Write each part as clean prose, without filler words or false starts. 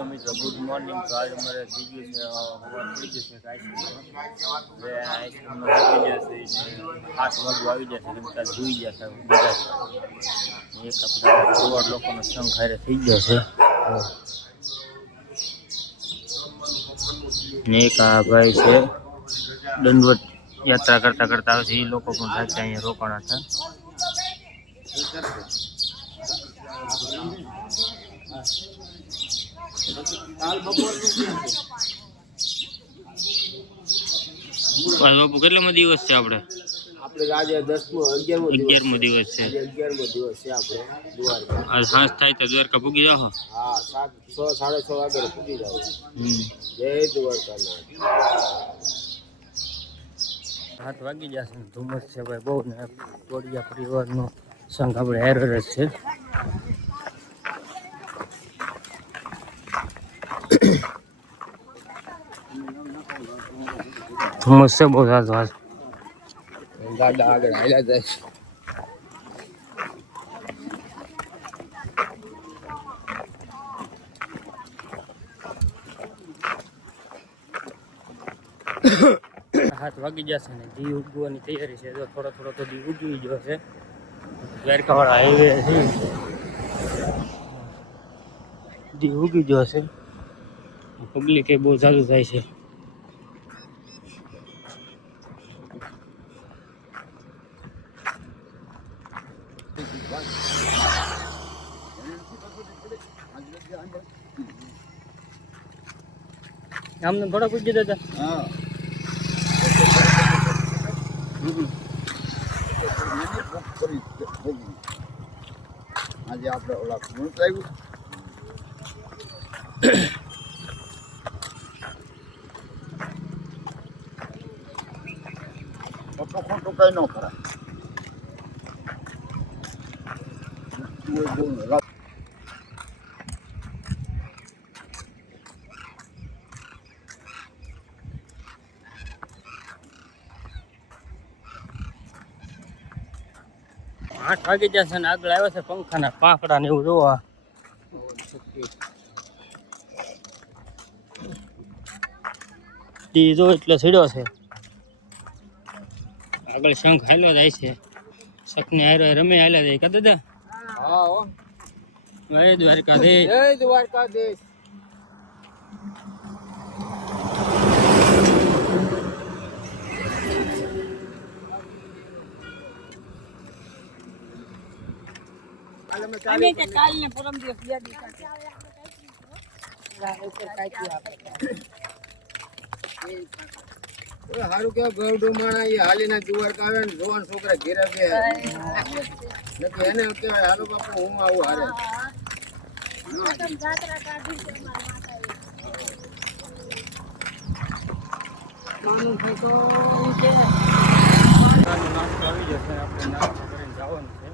Hello મિત્રો, good morning. તો આજે અમારે થઈ ગયું છે હવા થઈ ગયું છે આઈસ્ક્રીમ. હવે આઈસ્ક્રીમ આવી જશે 8 વાગે આવી જશે. કેમ કે ધોઈ જશે બધા. એક આપણા કરોડ લોકોનો સંઘ હારે થઈ ગયો છે ને એક આ ભાઈ છે દંડવત યાત્રા કરતા કરતા આવે છે. એ લોકો પણ થાય છે અહીંયા રોકાણા હતા. બાપુ કેટલામો દિવસ છે આપણે? આજે 11મો દિવસ છે. 11મો દિવસ છે આપણે દ્વારકા. આ સાંજ થાય તો દ્વારકા પૂગી જાઓ? હા, 6 સાડા 6 વાગે પૂગી જાવ. જય દ્વારકાનાથ. 7 વાગી જશે. ધુમ્મસ છે ભાઈ બહુ ને. ટોળિયા પરિવારનો સંઘ આપણે હેરર જ છે. ધુમ્મસ છે બહુ જાજો આજ. ગાડા આગળ હાલ્યા જાય. સાત વાગી જશે ને દી ઉગવાની તૈયારી છે. તો થોડો થોડો તો દી ઉગી ગયો છે. દ્વારકાવાળા હાઈવે છે, દી ઉગી ગયો છે. પબ્લિક એ બહુ ચાલુ થાય છે. આમને થોડા પૂછી દેતા. હા, આજે આપણે ઓલા ઘણું આવ્યું. ખોટું ખોટું કઈ ન કરાય. આઠ વાગી જશે ને આગળ આવ્યા છે પંખાના પાંખડા ને એવું જોવા. ડી જો એટલે સીડ્યો છે. આગળ શંખ હાલો જાય છે. શકને હારે રમે હાલ્યા જાય કા દાદા? હા હો. જય દ્વારકાધીશ. જય દ્વારકાધીશ. કાલને પરમ દિવસ બે દિવસ સારું કેવા ગૌડું માણા એ હાલીના દ્વારકા આવે ને જોવાન છોકરા ઘેરે બે નથી એને કેવાય હાલો બાપુ હું આવું હારે. નાસ્તો આવી જશે. આપણે નાસ્તો કરીને જવાનું છે.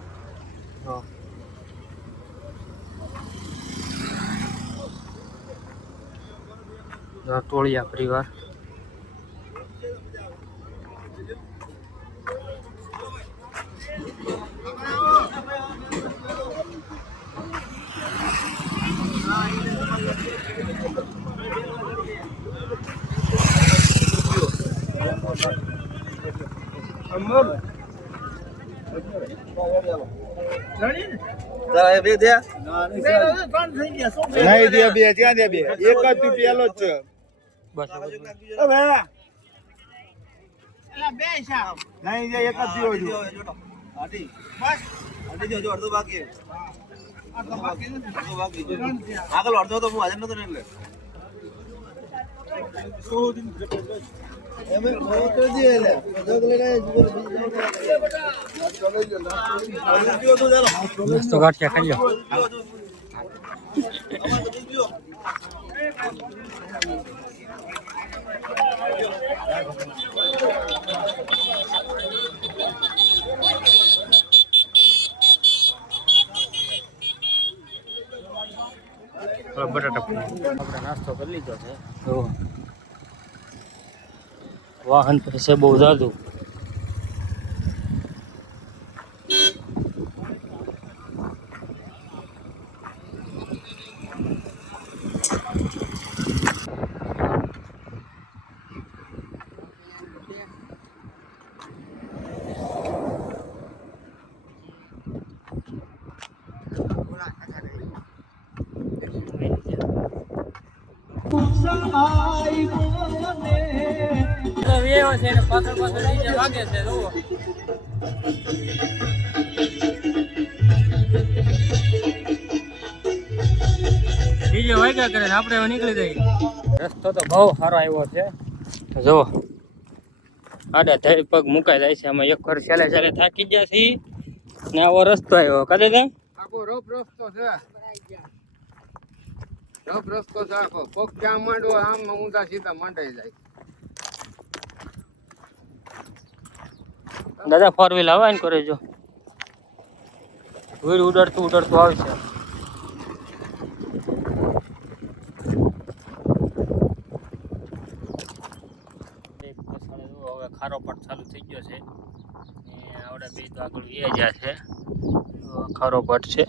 ટોળિયા પરિવાર નહીં દે બે ત્યાં દે બે એક જ તું પેલો જ છે. બસ નહીં દે એક જ પીવો છું. આગળ અડધો તો હું હાજર નતો ને એટલે નાસ્તો ગાંઠિયા ખાઈ લો. બટાટા આપણે નાસ્તો કરી લીધો છે. વાહન છે બહુ જાદુ. પાછળ નીચે વાગે છે જુઓ. ડીજે વાગ્યા કરે ને આપણે નીકળી જઈએ. રસ્તો તો બહુ સારો આવ્યો છે જુઓ. આડા થઈ પગ મુકાઈ જાય છે. આમાં એક વાર છેલ્લે થાકી ગયા છીએ ને આવો રસ્તો આવ્યો કદે તે આખો રફ રસ્તો છે. રફ રસ્તો છે આખો. પગ ક્યાં માંડવો આમ ઊંધા સીધા માંડાઈ જાય. દાદા ફોર વ્હીલ આવે ને કરે જો વ્હીલ ઉડડતું આવશે. હવે ખારો પણ ચાલુ થઈ ગયો છે. આવડે બે તો આગળ વે જ્યાં છે ખારો પટ છે.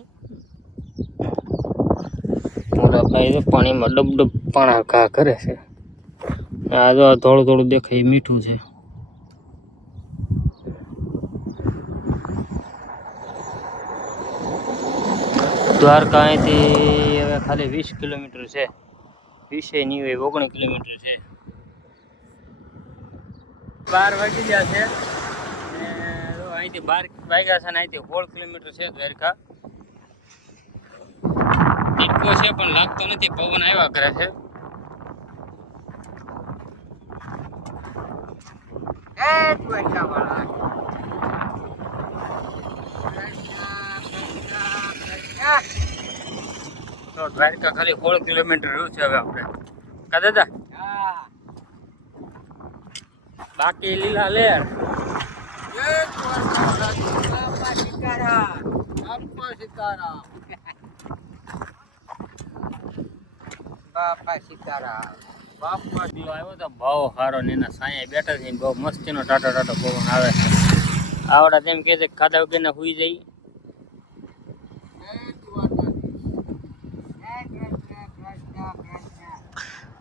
મોટા ભાઈ તો પાણીમાં ડબ પાણા ઘા કરે છે. આ તો થોડું દેખાય મીઠું છે. દ્વારકા અહીંથી હવે ખાલી 20 કિલોમીટર છે. 20 નહીં હોય 19 કિલોમીટર છે. 12 વાગી ગયા છે અહીંથી 12 વાગ્યા છે ને અહીંથી 16 કિલોમીટર છે દ્વારકા. તડકો છે પણ લાગતો નથી. પવન આવ્યા કરે છે. તો દ્વારકા ખાલી 16 કિલોમીટર રહ્યું છે હવે આપણે કા દાદા. બાકી લીલા લેર. બાપા સીતારામ. બાપા કિલો આવ્યો તો ભાવ સારો ને એના સાયા બેઠા છે. બહુ મસ્તીનો ટાટો પવન આવે છે. આવડા તેમ કહે છે ખાધા વગરના સુઈ જઈ.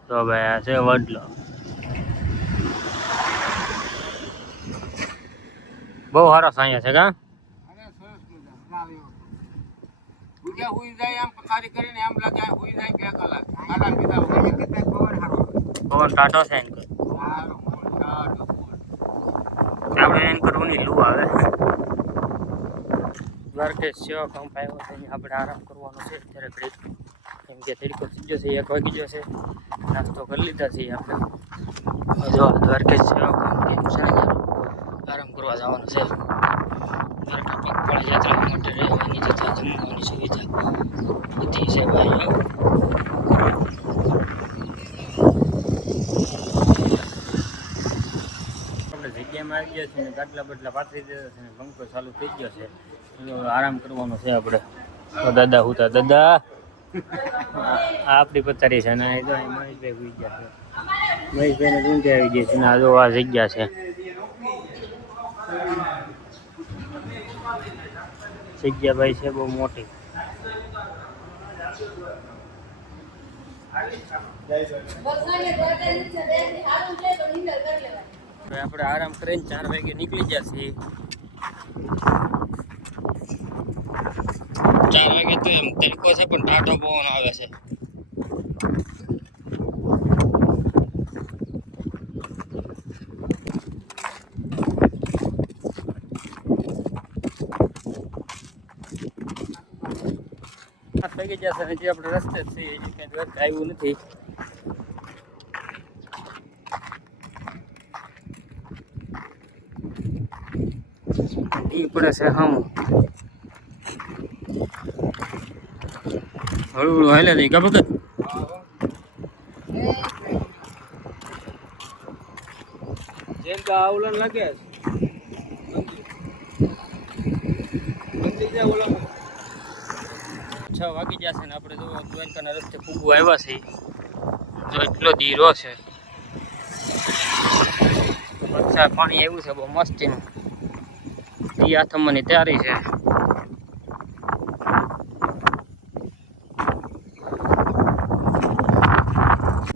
તો ભાઈ આ છે વડલો. બહુ સારા સાયા છે કા. હુઈ જાય આમ પથારી કરીને એમ લાગે હુઈ જાય 2 કલાક. આરામ પીધા વગર પવન ટાટો છે એમ આપણે એમ કરવું નહીં લૂ આવે. દ્વારકેશ સેવા કંપ આવ્યો છે. આપણે આરામ કરવાનો છે અત્યારે ઘડીક. કેમ કે તડકો થઈ ગયો છે 1 વાગી ગયો છે. નાસ્તો કરી લીધા છે આપણે. જો દ્વારકેશ સેવા કંપ કેમ છે આરામ કરવા જવાનું છે. દ્વારકા પગપાળા યાત્રા માટે રહેવાની તથા જમવાની સુવિધા બધી છે ભાઈ. આપણે જગ્યામાં આવી ગયા છીએ. ગાટલા બટલા પાથરી દીધા છે. પંખો ચાલુ થઈ ગયો છે. આરામ કરવાનો છે આપણે. તો દાદા હુતા દાદા આપણી પથારી છે ને તો મહેશભાઈ હોઈ ગયા છે. મહેશભાઈને ઊંઘ આવી ગઈ છે ને આ જો આ જગ્યા છે. જગ્યા ભાઈ છે બહુ મોટી. આપણે આરામ કરીને 4 વાગે નીકળી ગયા છીએ. 4 વાગે તો એમ તડકો છે પણ ટાઢો પવન આવે છે. થઈ જશે હજી આપણે રસ્તે જ છીએ. હજી ક્યાંય દ્વારકા આવ્યું નથી. ઈ પડે છે હમ હળવું હાલે નહીં કા ભગત. જેમ તો આવલન લાગે 6 વાગી જશે ને આપણે જો દ્વારકાના રસ્તે ફૂગવું આવ્યા છે. જો એટલો ધીરો છે. વરસાદ પાણી આવ્યું છે બહુ મસ્તીનું. ઈ આથમવાની તૈયારી છે.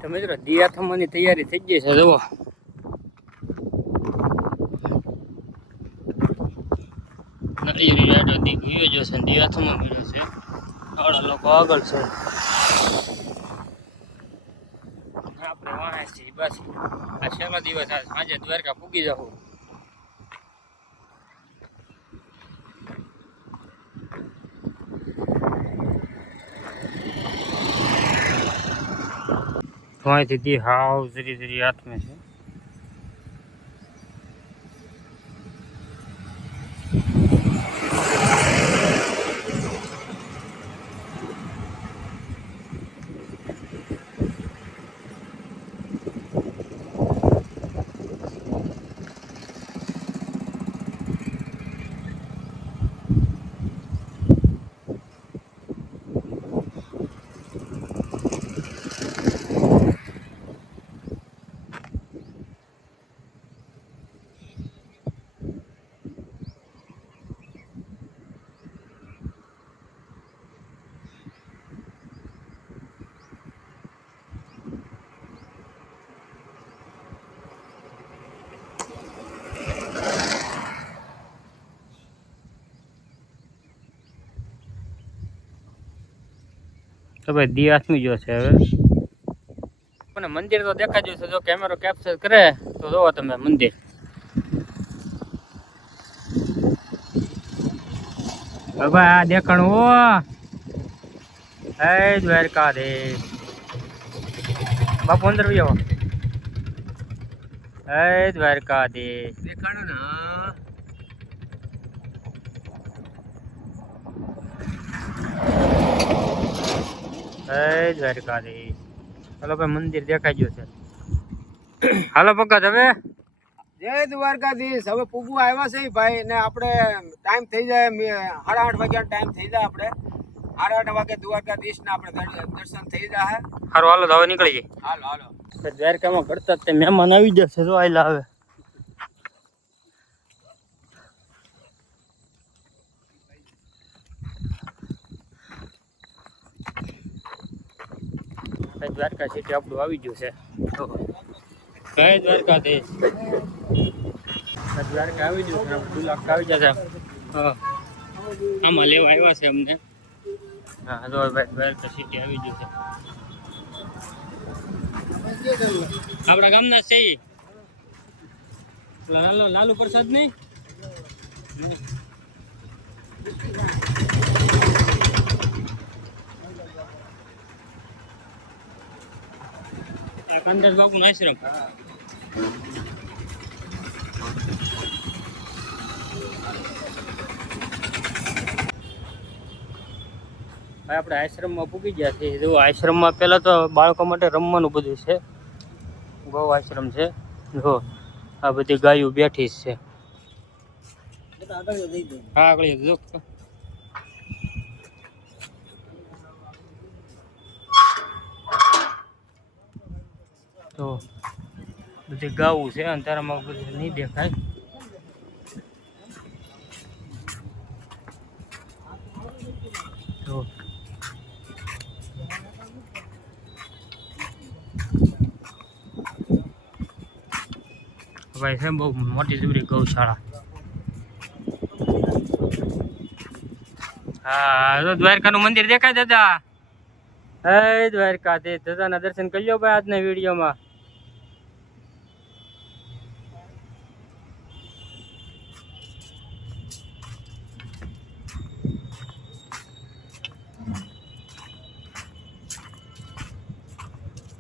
તો મિત્રો દિયા થવાની તૈયારી થઈ ગઈ છે જુઓ નળિયેરી રાડો દીક ગયો જો છે દિયા થવા મળ્યો છે થોડા લોકો આગળ છે આપણે વાહે છીએ બસ આ છેલ્લો દિવસ આ સાંજે દ્વારકા પૂગી જવું અહીંથી દી હાવ જરી જરી હાથમાં છે તો ભાઈ દી આથમી ગયો છે હવે પણ મંદિર તો દેખાડ્યું છે જો કેમેરો કેપ્ચર કરે તો જોવો તમે મંદિર બાબા આ દેખાણું ઓ હે દ્વારકાધીશ બાપુ અંદર આવ્યો હે દ્વારકાધીશ દેખાડો ને હે દ્વારકાધીશ હાલો ભાઈ મંદિર દેખાઈ ગયું છે હાલો પગત હવે જય દ્વારકાધીશ હવે પૂગવા આવ્યા છે ભાઈ ને આપણે ટાઈમ થઈ જાય 8:30 વાગ્યાનો ટાઈમ થઈ જાય આપણે 8:30 વાગે દ્વારકાધીશ ને આપણે દર્શન થઈ જાય સારું હાલો તો હવે નીકળી જઈએ હાલો હાલો દ્વારકામાં કરતા તે મહેમાન આવી જશે જો આયલા હવે દ્વારકા સિટી આપણું આવી ગયું છે કઈ દ્વારકાધીશ દ્વારકા આવી ગયું છે 2 લાખ આવી જશે આમાં લેવા આવ્યા છે અમને હા તો ભાઈ દ્વારકા સિટી આવી ગયું છે આપણા ગામના છે લાલુ પ્રસાદ નહીં કંદર બાપુ નો આશ્રમ આપણે આશ્રમમાં પૂગી ગયા છે જો આશ્રમમાં પહેલા તો બાળકો માટે રમવાનું બધું છે ગૌ આશ્રમ છે જો આ બધી ગાયો બેઠી છે હા આગળ જો તો બધી ગાવું છે અંધારામાં બધું નહીં દેખાય તો ભાઈ છે બહુ મોટી જબરી ગૌશાળા હા તો દ્વારકાનું મંદિર દેખાય દાદા હે દ્વારકાધીશ દાદાના દર્શન કરી લો ભાઈ આજના વિડીયોમાં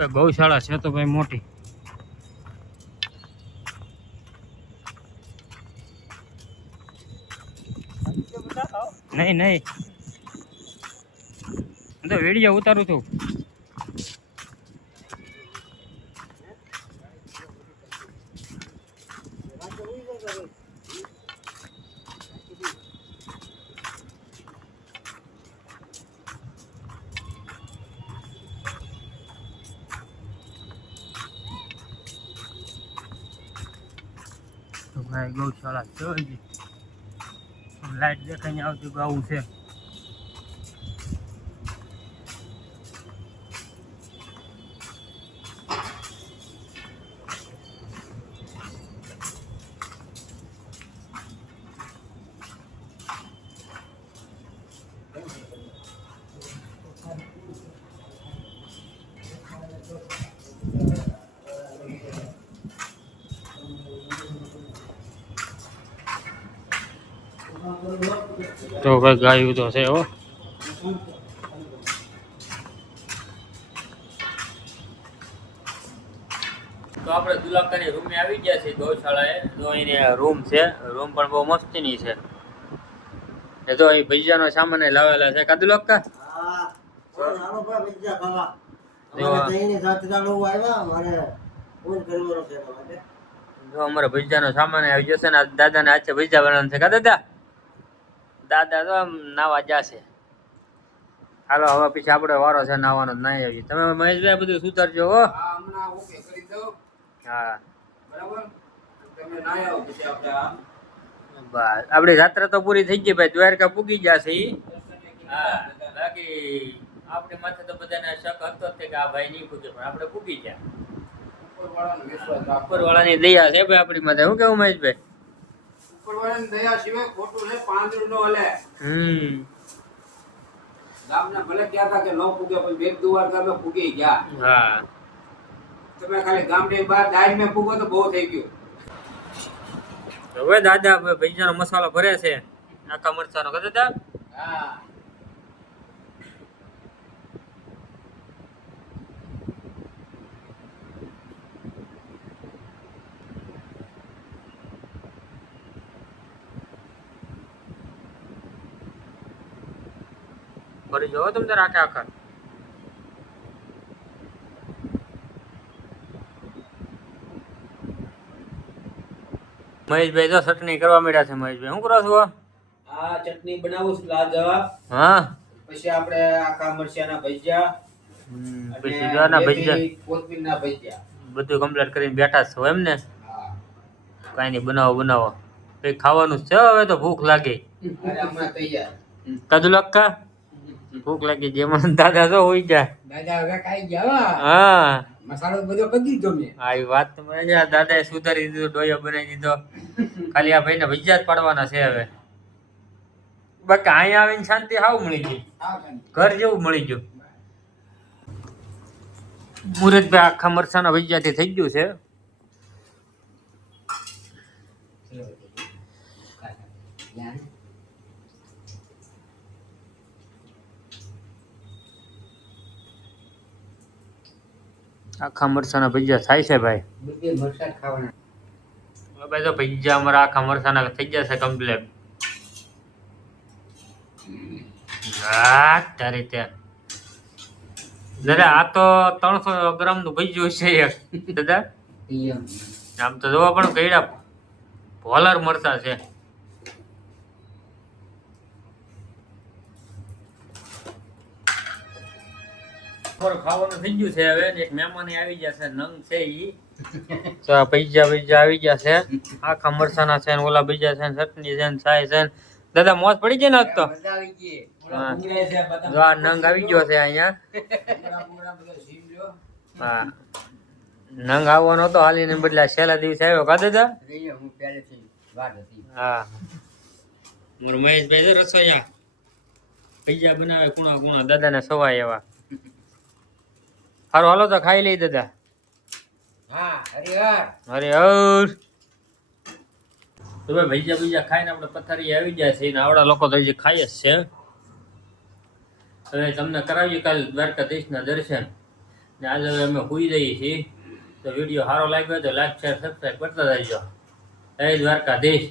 ગૌશાળા છે તો ભાઈ મોટી નહીં નહીં તો વિડીયો ઉતારું છું તો ભાઈ ગૌશાળા છે લાઈટ દેખાઈને આવતું ગાવું છે તો ભાઈ ગાયું તો છે હો. તો આપણે દુલાકાની રૂમે આવી ગયા છીએ ગૌશાળાએ. જો અહીંયા રૂમ છે, રૂમ પણ બહુ મસ્તીની છે. એ તો અહીં ભજીયાનો સામાન લાવેલા છે કાદુ લક્કા. જો અમારે ભજીયાનો સામાન આવી જશે ને દાદાને હાથે ભજીયા બનાવવાનું છે કા દાદા. દાદા તો આમ નાવા જશે. હાલો હવે પછી આપણે વારો છે નાવાનો, નાઈ આવી. તમે મહેશભાઈ બધું સુધારજો હો. હા બસ આપડી યાત્રા તો પૂરી થઈ ગઈ ભાઈ. દ્વારકા પૂગી જશે. હા બાકી આપણી માથે તો બધાને શક હતો કે આ ભાઈ નહીં પૂગે, પણ આપણે પૂગી ગયા. ઉપરવાળાની દયા છે ભાઈ આપણી માથે. શું કેવું મહેશભાઈ? ઉપરવાળાની દયા સિવાય ખોટું છે પાંદડું નો હલે. ગામના ભલે કહેતા કે ન પૂગે, પણ બેટ દ્વારકા માં પૂગી ગયા. હા તમે ખાલી ગામની બહાર દાઈ મે પૂગો તો બહુ થઈ ગયું. હવે દાદા ભજીયાનો મસાલો ભરે છે આખા મરચાનો કા દાદા. હા ભરી જાઓ તમે તાર આખા આખા. મહેશભાઈ તો ચટણી કરવા માંડ્યા છે. મહેશભાઈ શું કરો છો? આ ચટણી બનાવું છું લાજવાબ. હા પછી આપણે આખા મરચાના ભજીયા પછી જોના ભજીયા કોથમીરના ભજીયા બધું કમ્પ્લીટ કરીને બેઠા છો એમ ને. હા કાંઈ નહીં, બનાવો બનાવો. કંઈ ખાવાનું જ છે હવે તો. ભૂખ લાગી. અરે હમણાં તૈયાર. કાદુ લક્કા ભૂખ લાગી જે મને દાદા તો હોઈ જાય. દાદા હવે ખાઈ ગયા. હા મસાલો બધો કરી દીધો મેં. હા એ વાત તો મને દાદાએ સુધારી દીધો, ડોયો બનાવી દીધો. ખાલી આ ભાઈને ભજીયા જ પાડવાના છે હવે. બાકી અહીંયા આવીને શાંતિ હાવ મળી ગઈ, ઘર જેવું મળી ગયું. મુરતભાઈ આખા મરચાના ભજીયાથી થઈ ગયું છે. આખા મરચાના ભજીયા થાય છે ભાઈ. મરચાં ખાવાના. ભાઈ તો ભજીયા અમારા આખા મરચાના થઈ ગયા છે કમ્પ્લેટ. હા તારી ત્યાં દાદા આ તો 300 ગ્રામનું ભજીયું છે એક દાદા. આમ તો જોવા પણ કઈડા ભોલર મરચા છે. ખાવાનું થઈ ગયું છે હવે. એક મહેમાન આવી ગયા છે, નંગ છે ઈ. તો આ ભજીયા આવી ગયા છે આખા મરચાના છે ને ઓલા ભજીયા છે ને ચટણી છે ને છાય છે ને. દાદા મોજ પડી જાય ને આજ તો. જો આ નંગ આવી ગયો છે અહીંયા. હા નંગ આવવાનો હતો હાલીને બદલે છેલ્લા દિવસે આવ્યો કા દાદા. હા મારો મહેશભાઈ છે રસોઈયા. ભજીયા બનાવે કુણા કુણા દાદાને સવાય એવા. સારું હાલો તો ખાઈ લઈ દાદા. હા હરિહર. અરે હર તો ભાઈ ભજીયા ખાઈને આપણે પથારી આવી જાય છે ને આવડા લોકો તો હજી ખાય જ છે. હવે તમને કરાવીએ કાલે દ્વારકાધીશના દર્શન ને. આજે હવે અમે સુઈ જઈએ છીએ. તો વિડીયો સારો લાગ્યો હોય તો લાઈક શેર સબસ્ક્રાઈબ કરતા જજો. જય દ્વારકાધીશ.